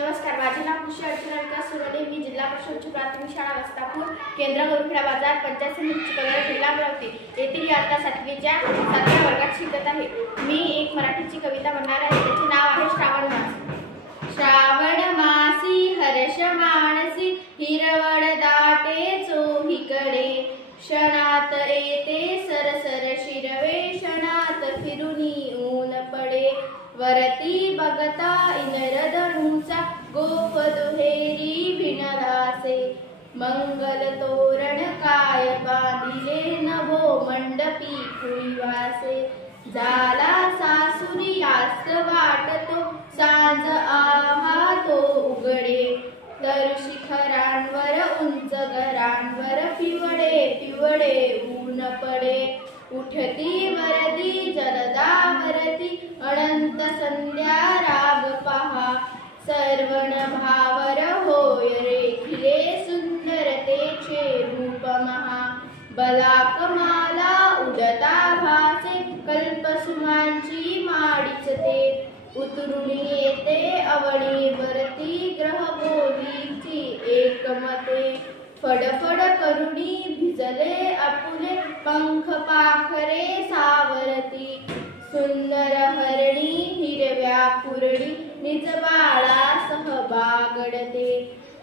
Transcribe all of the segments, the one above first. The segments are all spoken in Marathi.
नमस्कार, माझे नाव कृषी अर्चना विकास सुरवडे. मी जिल्हा परिषद प्राथमिक शाळा वस्तापूर केंद्र गोरखेडा बाजार पंचायत समिती कल्याण जिल्हा अमरावती येथील इयत्ता 7वीच्या 7व्या वर्गात शिकत आहे. मी एक मराठीची कविता म्हणणार आहे. त्याचे नाव आहे श्रावण मास. श्रावण मासी हर्ष मानसी हिरवळ दाटे चोहीकडे, क्षणात येते सरसर शिरवे, क्षणात फिरुनी ऊन पडे. वरती बघता इंद्रधनुचा गोप दुहेरी विणलासे, मंगल तोरण काय बांधिले नभो मंडपी फुलवासे. झाला सासुरियास्त वाटतो सांज आहा तो उघडे, तर शिखरांवर उंच घरांवर पिवळे पिवळे ऊन पडे. उठती वरदी जलदावरती अनंत संध्या राग पहा, सर्वण भावर होय रेखिले सुंदरतेचे रूप महा. बलाकमाला उडता भासे कल्पसुमांची माडीच ते, उतरून येते अवळीवरती ग्रहगोलीची एकमते. फडफड करुणी भिजले आपुले पंख पाखरे सावरती, सुंदर हरणी हिरव्या कुरडी निज बाळासह बागडते.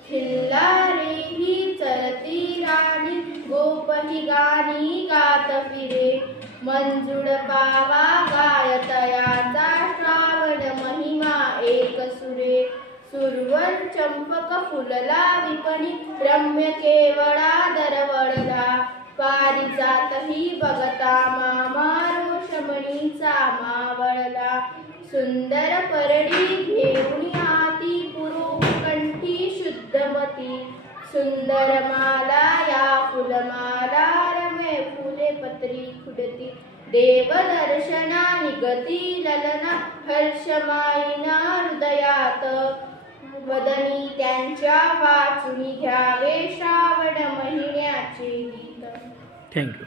खिल्लारेही चरती राणी गोपही गाणी गात फिरे, मंजुळ पावा गायतयाचा श्रावण महिमा एक सुरे. सुरवन चंपक फुलला विपणी रम्य केवळा दरवळला, पारिजातही बघता मामा रोषमणीचा मावळला. सुंदर परडी घेऊन हाती पुरुकंठी शुद्धमती, सुंदर माला या फुलमाला रमे फुले पत्री खुडती. देवदर्शना निगती ललना हर्षमाईना हृदयात, वदनी त्यांच्या वाचून घ्यावे श्रावण महिन्याचे गीत. थँक्यू.